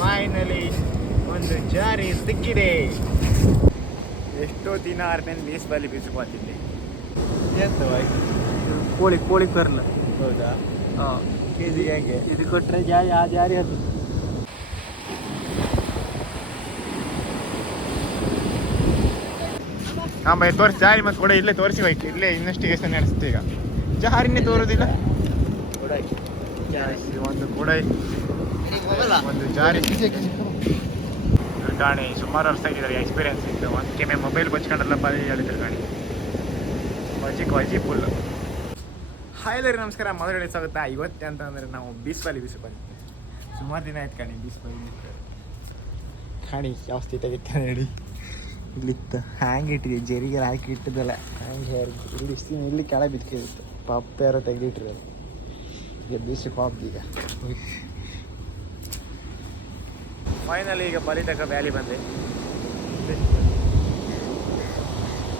Finally ಒಂದು ಜಾರಿ ಸಿಕ್ಕಿದೆ. ಎಷ್ಟೋ ದಿನ ಆದ್ಮೇಲೆ ಬೀಸು ಬೀಸ್ಕೊತಿದ್ದೆ ಎಂತ ಕೋಳಿ ಕೋಳಿ ಕರ್ಲ. ಹೌದಾ? ಹಾಂ. ಕೆ ಜಿ ಹೇಗೆ? ಇದು ಕೊಟ್ಟರೆ ಜಾರಿ ಆ ಜಾರಿ ಅದು. ಹಾಂ ಬೈ ತೋರಿಸಿ. ಜಾರಿ ಮತ್ತು ಕೂಡ. ಇಲ್ಲೇ ತೋರಿಸಿ ಹೋಯ್ತು ಇಲ್ಲೇ ಇನ್ವೆಸ್ಟಿಗೇಷನ್ ನಡೆಸುತ್ತೆ ಈಗ. ಜಾರಿನೇ ತೋರೋದಿಲ್ಲ. ಕೊಡೈ ಒಂದು ಕೊಡೈ ಒಂದು ಜಾರಿ. ಗಾಣಿ ಸುಮಾರು ವರ್ಷ ಆಗಿದ್ದಾರೆ ಎಕ್ಸ್ಪೀರಿಯನ್ಸ್ ಇತ್ತು ಒಂದು ಕೆಮ್ಮೆ ಮೊಬೈಲ್ ಬಚ್ಕೊಂಡ್ರಲ್ಲ ಬರೀ ಹೇಳಿದ್ರು ಗಾಣಿ ವಜಿಕ್ ವಜಿ ಫುಲ್ ಹಾಯ್ ಎಲ್ಲರಿಗೂ ನಮಸ್ಕಾರ ಮೊದಲು ಸ್ವಾಗತ. ಇವತ್ತೆ ಅಂತಂದ್ರೆ ಅಂದರೆ ನಾವು ಬೀಸ್ಬಾಲಿ ಬೀಸು ಬಂದ್ವಿ ಸುಮಾರು ದಿನ ಆಯ್ತು ಕಾಣಿ ಬೀಸ್ಬಾಲಿ ಕಾಣಿ ಯಾವ ಸ್ಥಿತಿ ಆಗಿತ್ತು ಹೇಳಿ. ಇಲ್ಲಿತ್ತು. ಹ್ಯಾಂಗೆ ಇಟ್ಟಿದೆ ಜರಿಗೆ ಹಾಕಿ ಇಟ್ಟಿದ್ದಲ್ಲ. ಹ್ಯಾಂಗೆ ಹೇರ್ ಇಲ್ಲಿ ಇಷ್ಟು ಇಲ್ಲಿ ಕೆಳಗೆ ಬಿದ್ಕಿರುತ್ತೆ ಪಾಪ ಯಾರೋ ತೆಗೆದಿಟ್ಟಿರೋದು ಈಗ ಬೀಸಕ್ಕೆ ಹೋಗ್ದು ಈಗ. ಫೈನಲಿ ಈಗ ಬಲಿತಕ ವ್ಯಾಲಿ ಬಂದೆ.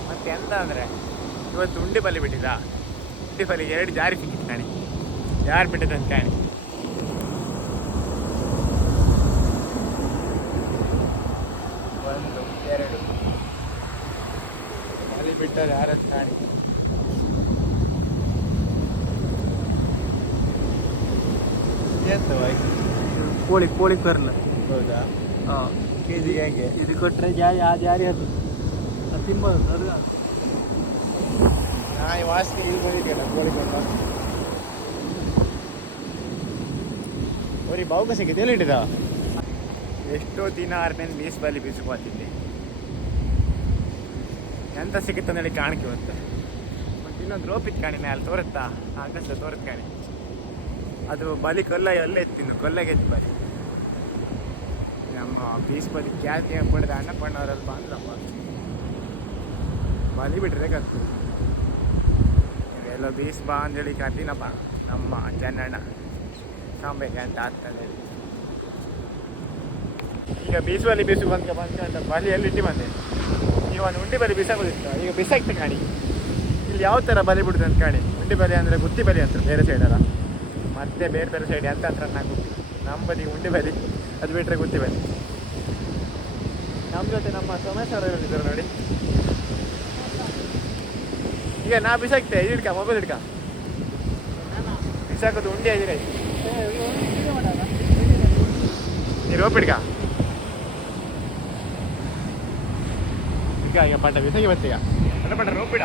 ಮತ್ತೆ ಎಂತ ಅಂದರೆ ಇವತ್ತು ಉಂಡಿ ಬಲಿ ಬಿಟ್ಟಿದ್ದ? ಉಂಡಿ ಬಲಿ ಎರಡು ಜಾರಿ ಸಿಕ್ಕಿತ್ತು ಕಾಣಿ. ಯಾರು ಬಿಟ್ಟಿದ್ದಂತ ಕಾಣಿ. ಒಂದು, ಎರಡು. ಬಲಿ ಬಿಟ್ಟರೆ ಯಾರಂತ ಕಾಣಿ. ಎಂತ ಕೋಳಿ ಕೋಳಿ ಪರ್ಲ ಹೌದಾ? ಹಾಂ. ಕೆ ಜಿ ಹೇಗೆ? ಇದು ಕೊಟ್ಟರೆ ಜಾರಿ ಆ ಜಾರಿ ಅದು. ಅದು ತಿನ್ಬೋದು ಅದು ನಾಯಿ ವಾಸನೆ ಇಲ್ಲಿ ಬಂದಿದೆಯಲ್ಲ ಕೋಳಿ ಕೊಂಡ ಅವ್ರಿಗೆ ಬಾವುಕ ಸಿಕ್ಕಿದೆ ಎಲ್ಲಿ ಇಟ್ಟಿದ ಎಷ್ಟೋ ದಿನ ಆದ್ಮೇಲೆ ಬೀಸು ಬೀಸ್ಕೊತಿದ್ದೆ ಎಂತ ಸಿಕ್ಕಿತ್ತು ಹೇಳಿ ಕಾಣಿಕೆ ಅಂತ ಮತ್ತೆ ಇನ್ನೊಂದು ರೋಪ್ ಇತ್ತು ಕಾಣಿ ಮೇಲೆ ತೋರುತ್ತಾ? ಆಗಸ್ಟ್ ತೋರುತ್ತ ಕಾಣಿ. ಅದು ಬಲಿ ಕೊಲ್ಲ ಎಲ್ಲ ಎತ್ತಿದ್ದು ಕೊಲ್ಲಗೆ ಎತ್ತಿ ಬಲಿ ನಮ್ಮ ಬೀಚ್ ಬಲಿ ಖ್ಯಾತಿ ಪಡೆದ ಅಣ್ಣ ಪಣ್ಣವರಲ್ಪ ಅಂದ್ರಪ್ಪ ಬಲಿ ಬಿಟ್ರೆ ಕತ್ತು ಎಲ್ಲ ಬೀಸ್ ಬಾ ಅಂತೇಳಿ ಕರ್ತೀನಪ್ಪ ನಮ್ಮ ಜನಣ್ಣ. ಸಾಂಬೆಗೆ ಅಂತ ಆಗ್ತದೆ. ಈಗ ಬೀಸುವಲ್ಲಿ ಬೀಸು ಬಂದ ಬಲಿ ಎಲ್ಲಿ ಇಟ್ಟು ಬಂದೆ. ಈಗ ಒಂದು ಉಂಡಿ ಬಲಿ ಬಿಸಾಕೋದಿತ್ತು ಈಗ ಬಿಸಾಕ್ತೆ ಕಾಣಿ. ಇಲ್ಲಿ ಯಾವ ಥರ ಬಲಿ ಬಿಡುದು ಅಂತ ಕಾಣಿ. ಉಂಡಿ ಬಲಿ ಅಂದರೆ ಗುತ್ತಿ ಬಲಿ ಅಂತ ಬೇರೆ ಸೈಡಲ್ಲ ಮತ್ತೆ ಬೇರೆ ಬೇರೆ ಸೈಡ್ ಎಂತ ಅಂತ ನಾನು ನಮ್ಮ ಬದಿ ಉಂಡಿ ಬಲಿ. ಅದು ಬಿಟ್ಟರೆ ಗೊತ್ತಿವೆ ನಮ್ಮ ಜೊತೆ ನಮ್ಮ ಸೋಮೇಶ್ ಅವರು ಇದ್ದಾರೆ ನೋಡಿ. ಈಗ ನಾ ಬಿಸಾಕ್ತೆ ಇದು ಹಿಡ್ಕ ಮೊಬೈಲ್ ಹಿಡ್ಕ. ಬಿಸಾಕೋದು ಉಂಡೆ ಆಗಿದೆ. ನೀರು ರೋಪ್ ಹಿಡ್ಕ. ಈಗ ಈಗ ಪಟ್ಟ ಬಿಸಾಕಿ ಬರ್ತೀಗ ಪಟ್ಟ ಪಟ್ಟ ರೋಪ್ ಬಿಡ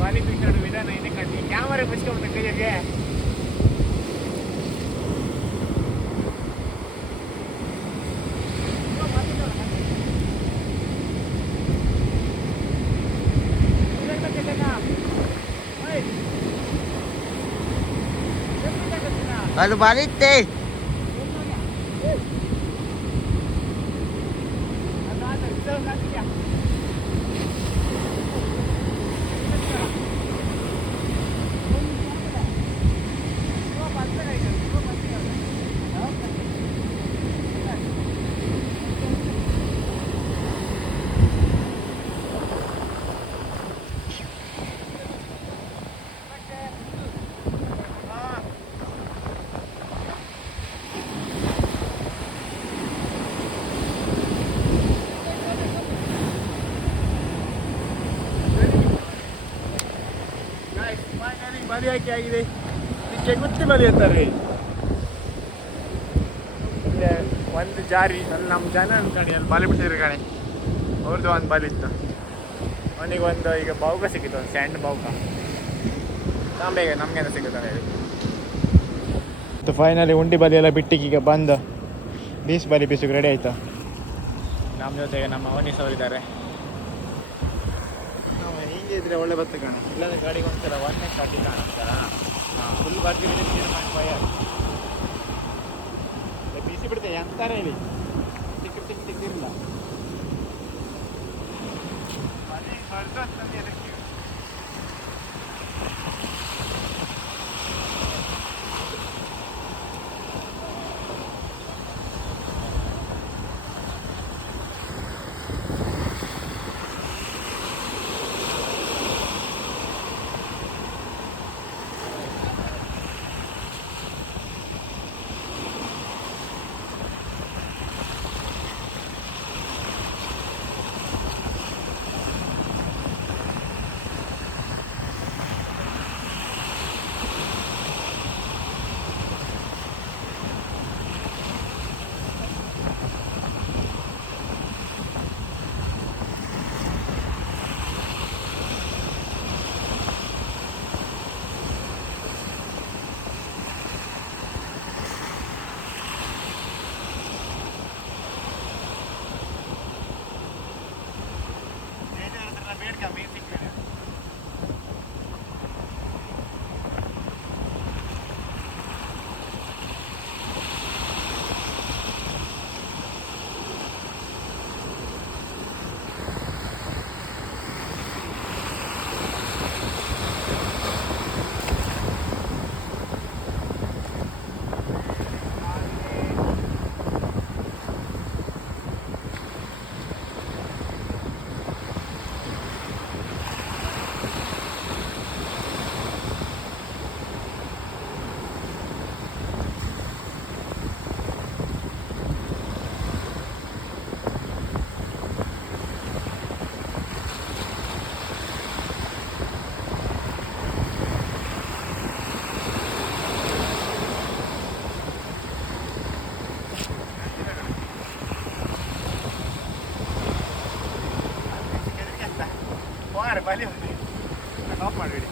ಬಾಲಿ ಬಿಸಾಡೋ ವಿಧಾನ ಏನೇ ಕಂಡು ಕ್ಯಾಮರಾ ಬಿಚ್ಕೊಂಡ್ಬಿಟ್ಟು ಕೈಯಾಗೆ ಅದು ಬಲಿತ್ತೆ ಬಲಿ ಹಾಕಿ ಆಗಿದೆ ಇದಕ್ಕೆ ಗುತ್ತಿ ಬಲಿ ಅಂತಾರೆ ಇಲ್ಲೇ ಒಂದು ಜಾರಿ. ಅಲ್ಲಿ ನಮ್ಮ ಜನ ಅನ್ಕಣಿ ಅಲ್ಲಿ ಬಲಿ ಬಿಟ್ಟಿದ್ರು ಕಣೆ. ಅವ್ರದ್ದು ಒಂದು ಬಲಿ ಇತ್ತು. ಅವನಿಗೆ ಒಂದು ಈಗ ಬಾವುಕ ಸಿಕ್ಕಿತ್ತು ಒಂದು ಸ್ಯಾಂಡ್ ಬಾವುಕ. ಸಾಂಬೆಗೆ ನಮ್ಗೆ ಸಿಗುತ್ತೆ ಹೇಳಿ. ಮತ್ತು ಫೈನಲಿ ಉಂಡಿ ಬಲಿ ಎಲ್ಲ ಬಿಟ್ಟಿಗೆ ಈಗ ಬಂದು. ಬೀಸ್ ಬಲಿ ಬೀಸಿಗೆ ರೆಡಿ ಆಯಿತು? ನಮ್ಮ ಜೊತೆಗೆ ನಮ್ಮ ಅವನೀಸ್ ಅವರಿದ್ದಾರೆ. ಇದ್ರೆ ಒಳ್ಳೆ ಬತ್ತೆ ಕಾಣ. ಇಲ್ಲಾಂದ್ರೆ ಗಾಡಿಗೆ ಒಂಥರ ಒಂದೇ ಕಾಟಿ ಕಾಣಿಸ್ತಾರ ಫುಲ್ ಬಾಕಿ ಭಯ ಬಿಸಿ ಬಿಡುತ್ತೆ ಎಂತಾರೆ ಹೇಳಿ. ಟಿಕ್ ಟಿಕ್ ಟಿಕ್ ಬಲಿ ಆಫ್ ಮಾಡಬೇಡಿ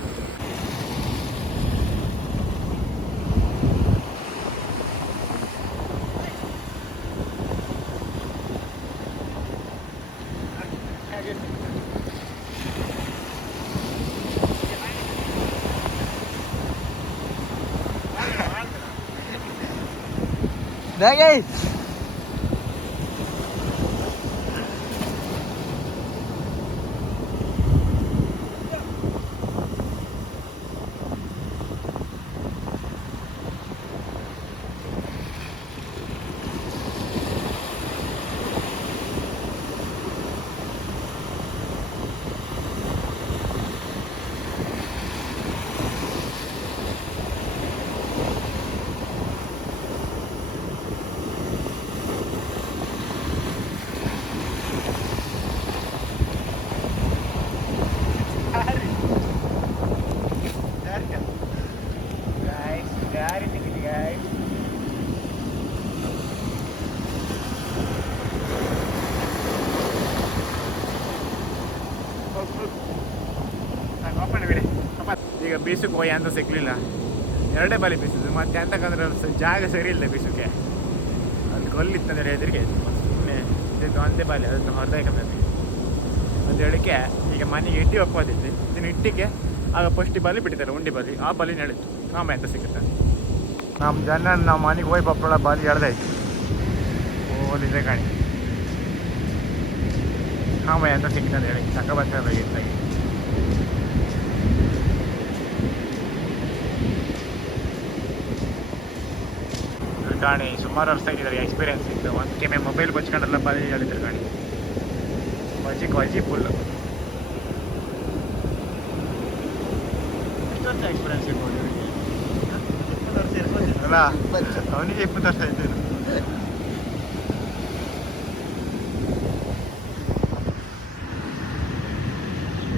Guys, dari tinggi guys. ಬಿಡಿ ಈಗ ಬೀಸಕ್ಕೆ ಹೋಗಿ ಅಂತ ಸಿಗ್ಲಿಲ್ಲ. ಎರಡೇ ಬಾಲಿ ಬೀಸಿದ್ದು ಮತ್ತೆ ಅಂತಕ್ಕಂದ್ರೆ ಜಾಗ ಸರಿ ಇಲ್ಲ ಬೀಸಕ್ಕೆ. ಅಲ್ಲಿ ಕೊಲ್ಲಿತ್ತಂದ್ರೆ ಎದುರಿಗೆ. ಸುಮ್ಮನೆ ಒಂದೇ ಬಾಲಿ ಅದನ್ನು ಹೊರದಾಯ್ಕೊಂಡ್ರೆ ಒಂದು ಹೇಳಿಕೆ ಈಗ ಮನೆಗೆ ಇಟ್ಟಿ ಒಪ್ಪೋದಿತ್ತು ಇದನ್ನ ಇಟ್ಟಿಗೆ ಆಗ ಫಸ್ಟ್ ಬಾಲಿ ಬಿಟ್ಟಿದ್ದಾರೆ, ಉಂಡಿ ಬಾಲಿ. ಆ ಬಾಲಿ ನಡೀತು. ಕಾಮ ಅಂತ ಸಿಗುತ್ತೆ ನಮ್ಮ ಜನ ನಾವು ಮನೆಗೆ ಹೋಗಿ ಪಪ್ಪಳ ಬಾಲಿ ಎಳ್ದಾಯ್ತು ಓದಿದೆ ಕಾಣಿ ಕಾಮ ಅಂತ ಸಿಕ್ಕಿದೆ ಅಂತ ಹೇಳಿ ತಕ ಬರ್ತಾಗಿತ್ತಾಗಿ ಕಾಣಿ ಸುಮಾರು ವರ್ಷ ಆಗಿದ್ದಾರೆ ಎಕ್ಸ್ಪೀರಿಯನ್ಸ್ ಇತ್ತು ಒಂದು ಕೆಮ್ಮೆ ಮೊಬೈಲ್ ಬಚ್ಕೊಂಡೆಲ್ಲ ಬಾಲಿ ಹೇಳಿದ್ರು ಕಾಣಿ ವಜಿ ವಜಿ ಫುಲ್ ಎಷ್ಟು ವರ್ಷ ಎಕ್ಸ್ಪೀರಿಯನ್ಸ್ ಇರ್ಬೋದು ಇವರಿಗೆ ಅಲ್ಲ ಅವನಿಗೆ ಇಪ್ಪತ್ತು ವರ್ಷ ಆಯ್ತು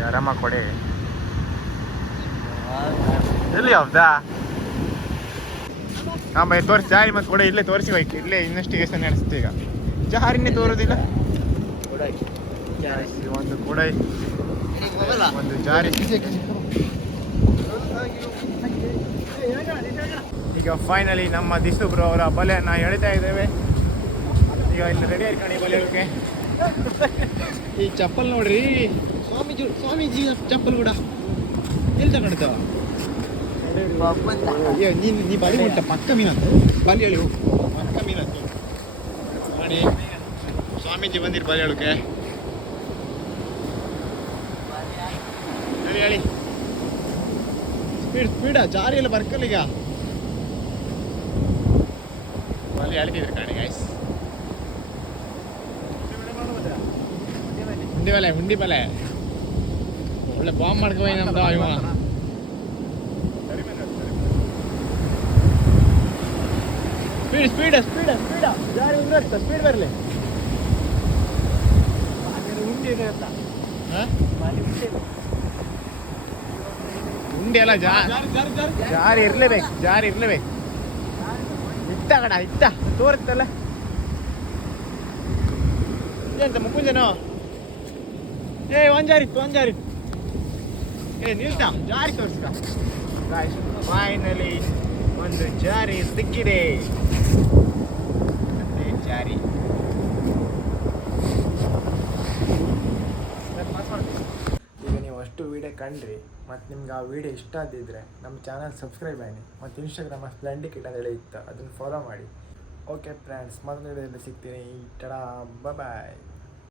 ಆರಾಮ ಕೊಡಿ ಎಲ್ಲಿ ಹೌದಾ ಹಾಂ ಬೈ ತೋರಿಸಿ ಜಾರಿ ಮತ್ತೆ ಕೊಡಿ ಇಲ್ಲೇ ತೋರಿಸಿ ಬೈಕ್ ಇಲ್ಲೇ ಇನ್ವೆಸ್ಟಿಗೇಷನ್ ನಡೆಸುತ್ತೆ ಈಗ ಜಾರಿನೇ ತೋರೋದಿಲ್ಲ ಒಂದು ಕೊಡೈ ಒಂದು ಜಾರಿ ಈಗ ಫೈನಲಿ ನಮ್ಮ ದಿಸು ಬ್ರೋ ಅವರ ಬಲೆಯನ್ನು ಎಳಿತಾ ಇದ್ದೇವೆ. ಈಗ ಇಲ್ಲಿ ರೆಡಿ ಆಯ್ಕೊಂಡು ಬಲೆಯೋಕೆ ಈ ಚಪ್ಪಲ್ ನೋಡ್ರಿ. ಸ್ವಾಮೀಜಿ ಸ್ವಾಮೀಜಿ ಚಪ್ಪಲ್ ಕೂಡ. ಎಲ್ಲಿ ತಗೊಂಡಿದ್ದಾವ ನೀನು ನೀ ಬಲಿ ಉಂಟ ಪಕ್ಕ ಮೀನಂತ ಬಲಿ ಹೇಳಿ. ಪಕ್ಕ ಮೀನಂತ ನೋಡಿ. ಸ್ವಾಮೀಜಿ ಬಂದಿರು ಬಲಿ ಹೇಳೋಕೆ ಹೇಳಿ ಹೇಳಿ. ಸ್ಪೀಡ್ ಸ್ಪೀಡಾ ಜಾರಿ ಎಲ್ಲ ಬರ್ಕಲ್ಲ ಈಗ. ಬಲಿ ಎಳ್ತಿದ್ರು ಕಾಣಿ ಗೈಸ್ ಹುಂಡಿ ಬಲೆ ಹುಂಡಿ ಬಲೆ ಒಳ್ಳೆ ಬಾಂಬ್ ಮಾಡ್ಕೊ ನಮ್ದು ಇವ ಸ್ಪೀಡ್ ಸ್ಪೀಡ್ ಸ್ಪೀಡ್ ಸ್ಪೀಡ್ ಜಾರಿ ಉಂಗ್ರತ್ತ ಸ್ಪೀಡ್ ಬರಲಿ ಉಂಡಿ ಅಲ್ಲ ಜಾ ಜಾರಿ ಇರ್ಲೇಬೇಕು ಜಾರಿ ಇರ್ಲೇಬೇಕು ಇತ್ತ ಕಡ ಇತ್ತ ತೋರುತ್ತಲ್ಲ ಎಂತ ಮುಕುಂಜನೋ ಏ ಒಂದ್ ಜಾರಿ ಇತ್ತು ಒಂದ್ ಜಾರಿ ಇತ್ತು. ಏ, ನಿಲ್ತ? ಜಾರಿ ತೋರಿಸ್ಕ. ಫೈನಲಿ ಒಂದು ಜಾರಿ ಸಿಕ್ಕಿದೆ. ಮತ್ತೆ ಜಾರಿ ಈಗ ನೀವು ಅಷ್ಟು ವಿಡಿಯೋ ಕಂಡ್ರಿ ಮತ್ತು ನಿಮ್ಗೆ ಆ ವಿಡಿಯೋ ಇಷ್ಟ ಆದಿದ್ರೆ ನಮ್ಮ ಚಾನಲ್ ಸಬ್ಸ್ಕ್ರೈಬ್ ಆಗಿ ಮತ್ತು ಇನ್ಸ್ಟಾಗ್ರಾಮ್ ಅಂತ ಹೇಳಿ ಇತ್ತು, ಅದನ್ನು ಫಾಲೋ ಮಾಡಿ. ಓಕೆ ಫ್ರೆಂಡ್ಸ್ ಮೊದಲ ಸಿಗ್ತೀನಿ. ಟಡಾ ಬಾಯ್